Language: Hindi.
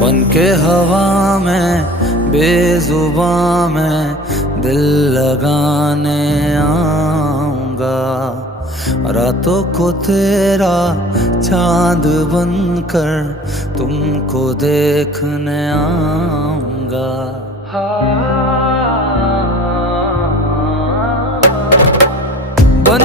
बन के हवा में बेजुबां में दिल लगाने आऊंगा। रातों को तेरा चांद बनकर तुमको देखने आऊंगा। बन